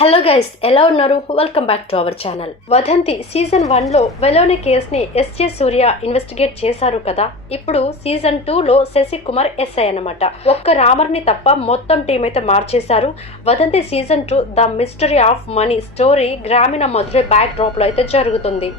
Hello guys, ఎలా ఉన్నారు? Welcome back to our channel. Vadhandhi season 1లో వెలోని కేసుని ఎస్జే సూర్య ఇన్వెస్టిగేట్ చేశారు కదా. ఇప్పుడు సీజన్ 2లో శశికుమార్ ఎస్ఐ అన్నమాట. ఒక్క రామర్ని తప్ప మొత్తం టీం అయితే మార్చేశారు. Vadhandhi season 2 the mystery of money story గ్రామీణ మధురై బ్యాక్ డ్రాప్ లో అయితే జరుగుతుంది.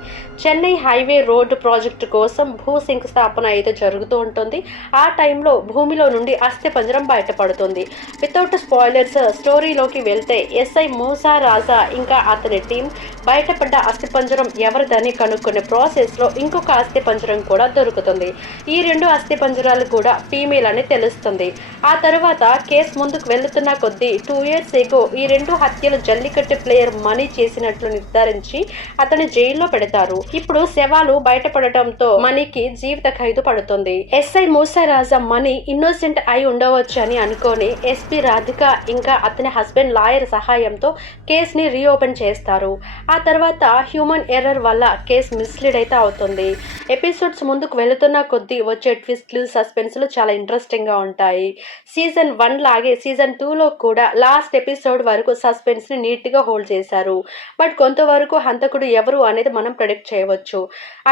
చెన్నై హైవే రోడ్డు ప్రాజెక్టు కోసం భూ శంకుస్థాపన అయితే జరుగుతూ ఉంటుంది. ఆ టైంలో భూమిలో నుండి అస్థిపంజరం బయటపడుతుంది. వితౌట్ స్పాయిలర్స్ స్టోరీలోకి వెళ్తే ఎస్ఐ మూసా రాజా ఇంకా అతని టీం బయటపడ్డ అస్థిపంజరం ఎవరిదని కనుక్కునే ప్రాసెస్ లో ఇంకొక అస్థిపంజరం కూడా దొరుకుతుంది. ఈ రెండు అస్థిపంజరాలు కూడా ఫీమేల్ అని తెలుస్తుంది. ఆ తర్వాత కేసు ముందుకు వెళ్తున్న కొద్దీ 2 years ఎగో ఈ రెండు హత్యలు జల్లికట్టు ప్లేయర్ మనీ చేసినట్లు నిర్ధారించి అతని జైల్లో పెడతారు. ఇప్పుడు శవాలు బయటపడటంతో మనీకి జీవిత ఖైదు పడుతుంది. ఎస్ఐ మూసా రాజా మనీ ఇన్నోసెంట్ అయి ఉండవచ్చు అని అనుకొని ఎస్పీ రాధిక ఇంకా అతని హస్బెండ్ లాయర్ సహాయంతో కేసుని రీఓపెన్ చేస్తారు. ఆ తర్వాత హ్యూమన్ ఎర్రర్ వల్ల కేసు మిస్లీడ్ అయితే అవుతుంది. ఎపిసోడ్స్ ముందుకు వెళుతున్న కొద్దీ వచ్చే ట్విస్ట్లు సస్పెన్స్లు చాలా ఇంట్రెస్టింగ్ గా ఉంటాయి. సీజన్ 1 లాగే సీజన్ 2లో కూడా లాస్ట్ ఎపిసోడ్ వరకు సస్పెన్స్ ని నీట్ గా హోల్డ్ చేశారు. బట్ కొంతవరకు హంతకుడు ఎవరు అనేది మనం ప్రెడిక్ట్ చేయవచ్చు.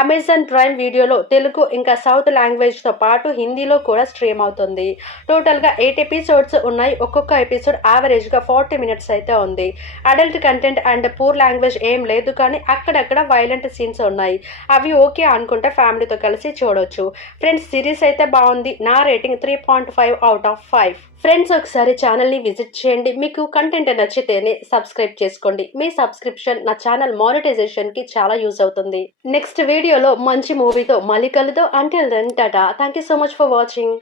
అమెజాన్ ప్రైమ్ వీడియోలో తెలుగు ఇంకా సౌత్ లాంగ్వేజ్ తో పాటు హిందీలో కూడా స్ట్రీమ్ అవుతుంది. టోటల్ గా 8 ఎపిసోడ్స్ ఉన్నాయి. ఒక్కొక్క ఎపిసోడ్ యావరేజ్ గా 40 minutes అయితే ఉంది. Adult content and poor language ఏం లేదు, కానీ అక్కడక్కడ వైలెంట్ సీన్స్ ఉన్నాయి. అవి ఓకే అనుకుంటే ఫ్యామిలీతో కలిసి చూడొచ్చు. ఫ్రెండ్స్, సిరీస్ అయితే బాగుంది. నా రేటింగ్ 3.5 out of 5. ఫ్రెండ్స్, ఒకసారి ఛానల్ని విజిట్ చేయండి. మీకు కంటెంట్ నచ్చితేనే సబ్స్క్రైబ్ చేసుకోండి. మీ సబ్స్క్రిప్షన్ నా ఛానల్ మానిటైజేషన్కి చాలా యూజ్ అవుతుంది. నెక్స్ట్ వీడియోలో మంచి మూవీతో మళ్ళీ కలుద్దాం. Until then tata. Thank you so much for watching.